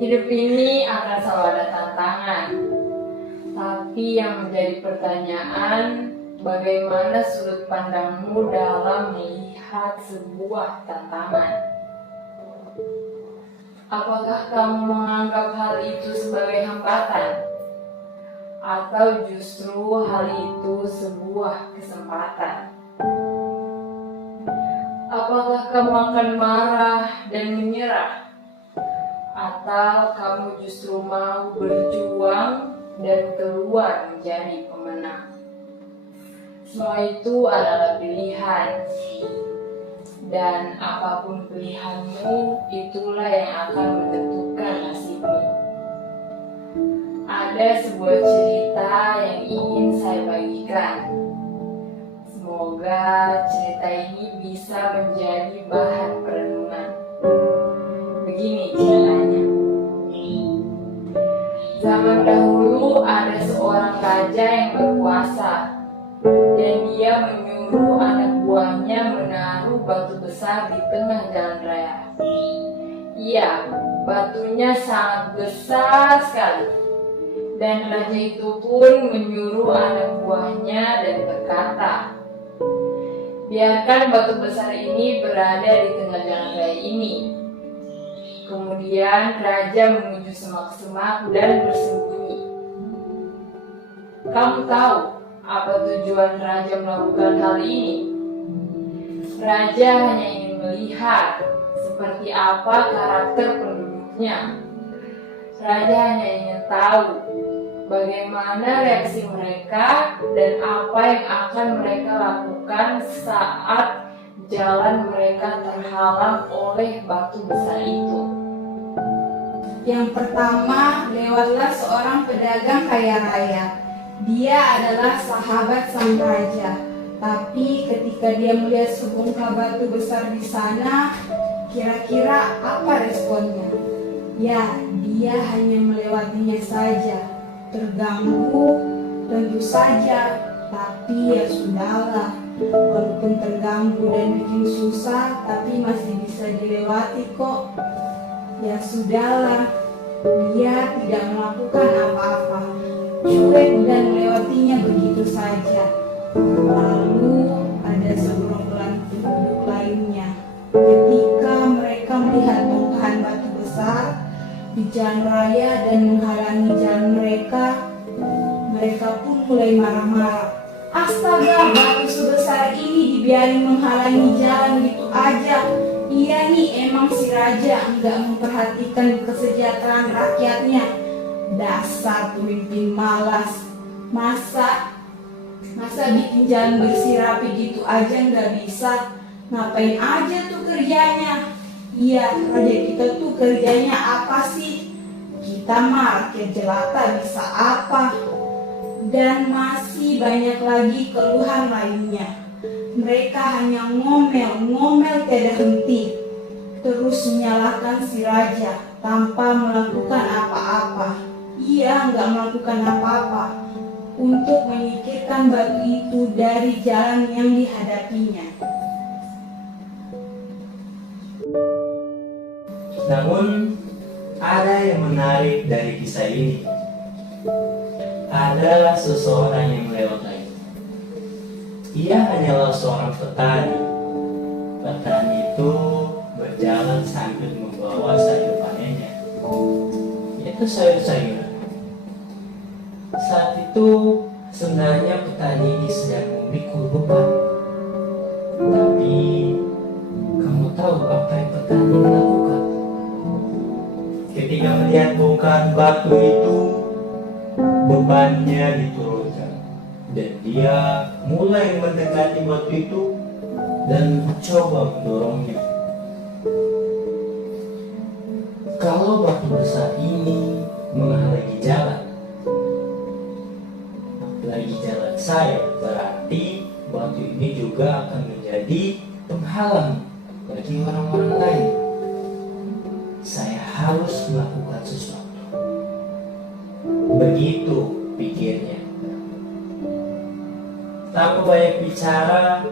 Hidup ini akan selalu ada tantangan, tapi yang menjadi pertanyaan, bagaimana sudut pandangmu dalam melihat sebuah tantangan? Apakah kamu menganggap hal itu sebagai hambatan? Atau justru hal itu sebuah kesempatan? Apakah kamu akan marah dan menyerah? Atau kamu justru mau berjuang dan keluar menjadi pemenang? Semua itu adalah pilihan. Dan apapun pilihanmu, itulah yang akan menentukan nasibmu. Ada sebuah cerita yang ingin saya bagikan. Semoga cerita ini bisa menjadi bahan perenungan. Begini ceritanya. Zaman dahulu ada seorang raja yang berkuasa, dan dia menyuruh anak buahnya menaruh batu besar di tengah jalan raya. Iya, batunya sangat besar sekali. Dan raja itu pun menyuruh anak buahnya dan berkata, biarkan batu besar ini berada di tengah jalan raya ini. Kemudian raja menuju semak-semak dan bersembunyi. Kamu tahu apa tujuan raja melakukan hal ini? Raja hanya ingin melihat seperti apa karakter penduduknya. Raja hanya ingin tahu bagaimana reaksi mereka dan apa yang akan mereka lakukan saat jalan mereka terhalang oleh batu besar itu. Yang pertama, lewatlah seorang pedagang kaya raya. Dia adalah sahabat sang raja. Tapi ketika dia melihat sebongkah batu besar di sana, kira-kira apa responnya? Ya, dia hanya melewatinya saja. Terganggu, tentu saja. Tapi ya sudahlah. Walaupun terganggu dan bikin susah, tapi masih bisa dilewati kok. Ya sudahlah. Dia tidak melakukan apa-apa. Cuek dan melewatinya begitu saja. Lalu ada segerombolan penduduk lainnya. Ketika mereka melihat bongkahan batu besar di jalan raya dan menghalangi jalan mereka, mereka pun mulai marah-marah. Astaga, batu sebesar ini dibiarin menghalangi jalan gitu aja. Iya nih, emang si raja enggak memperhatikan kesejahteraan rakyatnya. Dasar pemimpin malas. Masa bikin jalan bersih rapi gitu aja nggak bisa? Ngapain aja tuh kerjanya? Iya, raja kita tuh kerjanya apa sih? Kita mah rakyat jelata bisa apa? Dan masih banyak lagi keluhan lainnya. Mereka hanya ngomel tiada henti, terus menyalahkan si raja tanpa melakukan apa-apa. Ia nggak melakukan apa-apa untuk menyingkirkan batu itu dari jalan yang dihadapinya. Namun ada yang menarik dari kisah ini. Ada seseorang yang melewat lagi. Ia hanyalah seorang petani. Petani itu berjalan sambil membawa sayur panennya, yaitu sayur-sayuran. Saat itu sebenarnya petani ini sedang memikul beban. Tapi kamu tahu apa yang petani lakukan? Ketika melihat bongkahan batu itu, bebannya diturunkan. Dan dia mulai mendekati batu itu dan mencoba mendorongnya. Kalau batu besar ini menghalangi jalan, apalagi jalan saya, berarti batu ini juga akan menjadi penghalang bagi orang-orang lain. Saya harus melakukan sesuatu. Begitu pikirnya. Tanpa banyak bicara,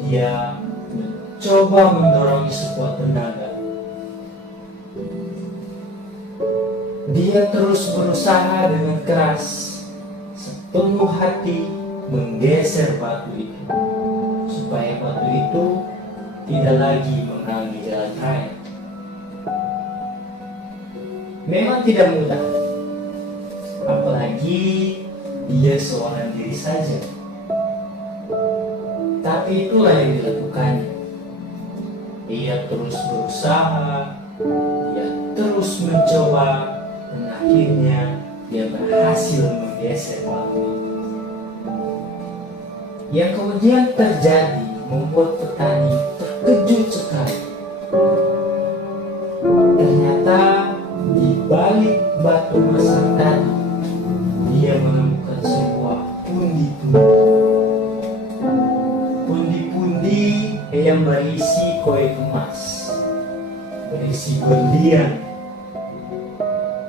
dia mencoba mendorong sebuah tenaga. Dia terus berusaha dengan keras, sepenuh hati menggeser batu itu, supaya batu itu tidak lagi menghalangi jalan raya. Memang tidak mudah, apalagi dia seorang diri saja. Tapi itulah yang dilakukannya. Ia terus berusaha, ia terus mencoba, dan akhirnya dia berhasil menggeser batu itu. Yang kemudian terjadi membuat petani terkejut sekali. Ternyata di balik batu besar tadi, dia menemukan sebuah pundi-pundi. Pundi-pundi yang berisi koin emas, berisi berlian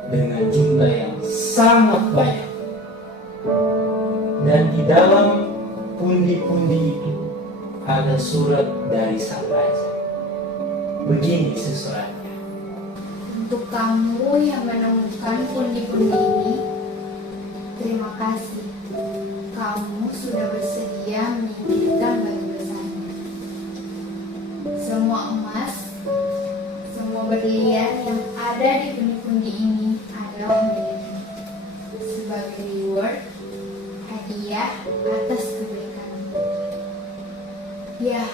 dengan jumlah yang sangat banyak. Dan di dalam pundi-pundi itu ada surat dari sang raja. Begini suratnya. Untuk kamu yang menemukan pundi-pundi ini, terima kasih. Kamu sudah bersedia menyingkirkan batu besarnya. Semua emas, semua berlian yang ada di pundi-pundi ini adalah milikmu. Sebagai reward, hadiah atas kebaikanmu. Ya,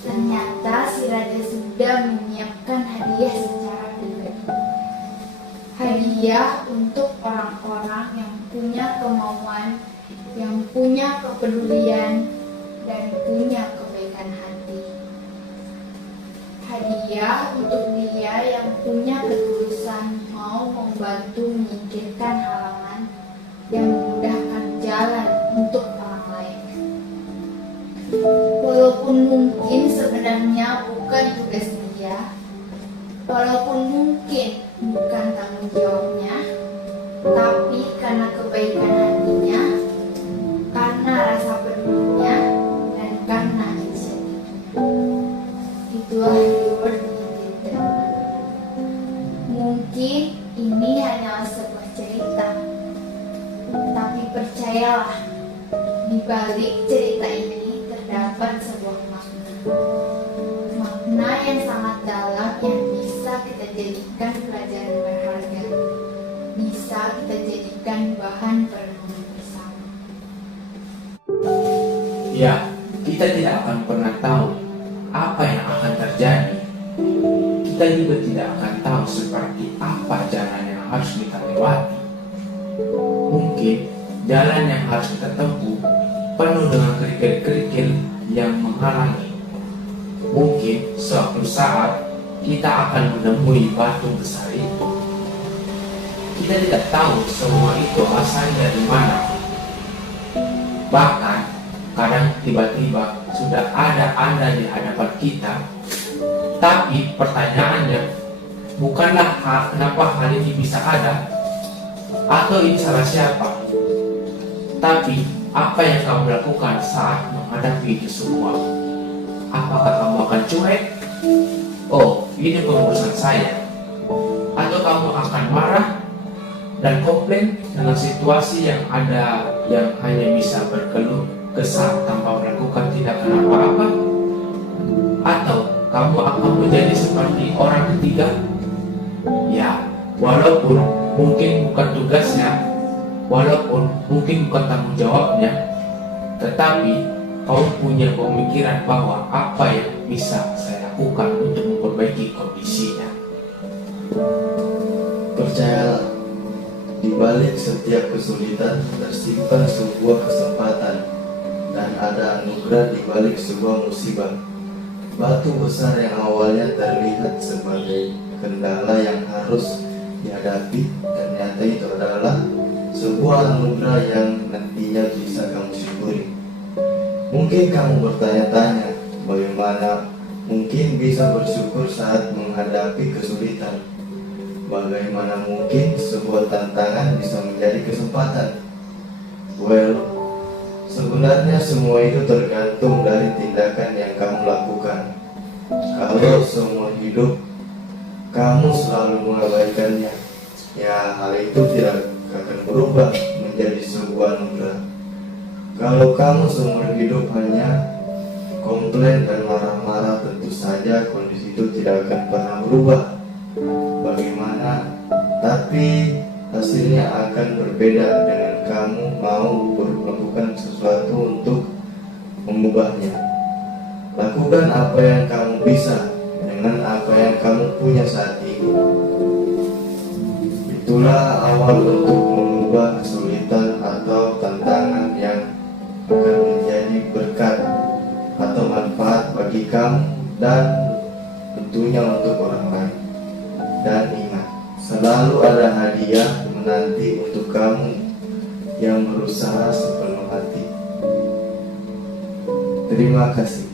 ternyata si raja sudah menyiapkan hadiah secara pribadi. Hadiah untuk orang-orang yang punya kemauan, yang punya kepedulian, dan punya kebaikan hati. Hadiah untuk dia yang punya ketulusan mau membantu menyingkirkan halangan dan memudahkan jalan untuk orang lain. Walaupun mungkin sebenarnya bukan tugas dia, walaupun mungkin bukan tanggung jawabnya, tapi karena kebaikan hatinya, karena rasa pedulinya, dan karena inisiatifnya, itulah reward yang diterima. Mungkin ini hanyalah sebuah cerita, tapi percayalah, di balik cerita ini terdapat sebuah makna yang sangat dalam yang bisa kita jadikan pelajaran berharga, bisa kita jadikan bahan perenungan bersama. Ya, kita tidak akan pernah tahu apa yang akan terjadi. Kita juga tidak akan tahu seperti apa jalan yang harus kita lewati. Mungkin jalan yang harus kita tempuh penuh dengan kerikil-kerikil yang menghalangi. Mungkin suatu saat kita akan menemui batu besar itu. Kita tidak tahu semua itu asalnya dari mana. Bahkan kadang tiba-tiba sudah ada Anda di hadapan kita. Tapi pertanyaannya bukanlah kenapa hal ini bisa ada atau ini salah siapa, tapi apa yang kamu lakukan saat menghadapi itu semua. Apakah kamu akan cuek? Oh, ini pengurusan saya. Atau kamu akan marah dan komplain dengan situasi yang ada, yang hanya bisa berkeluh kesah tanpa melakukan tindakan apa-apa? Atau kamu akan menjadi seperti orang ketiga? Ya, walaupun mungkin bukan tugasnya, walaupun mungkin bukan tanggung jawabnya, tetapi kau punya pemikiran bahwa apa yang bisa saya lakukan untuk memperbaiki kondisinya. Percayalah, di balik setiap kesulitan tersimpan sebuah kesempatan dan ada anugerah di balik sebuah musibah. Batu besar yang awalnya terlihat sebagai kendala yang harus dihadapi, ternyata itu adalah sebuah anugerah yang nantinya bisa kamu syukuri. Mungkin kamu bertanya-tanya, bagaimana mungkin bisa bersyukur saat menghadapi kesulitan? Bagaimana mungkin sebuah tantangan bisa menjadi kesempatan? Well, sebenarnya semua itu tergantung dari tindakan yang kamu lakukan. Kalau semua hidup kamu selalu mengabaikannya, ya hal itu tidak akan berubah menjadi sebuah anugerah. Kalau kamu seumur hidup hanya komplain dan marah-marah, tentu saja kondisi itu tidak akan pernah berubah. Bagaimana? Tapi hasilnya akan berbeda dengan kamu mau melakukan sesuatu untuk mengubahnya. Lakukan apa yang kamu bisa dengan apa yang kamu punya saat ini. Itulah awal untuk mengubah kesulitan atau tantangan yang akan menjadi berkat atau manfaat bagi kamu dan tentunya untuk orang lain. Dan ingat, selalu ada hadiah menanti untuk kamu yang berusaha sepenuh hati. Terima kasih.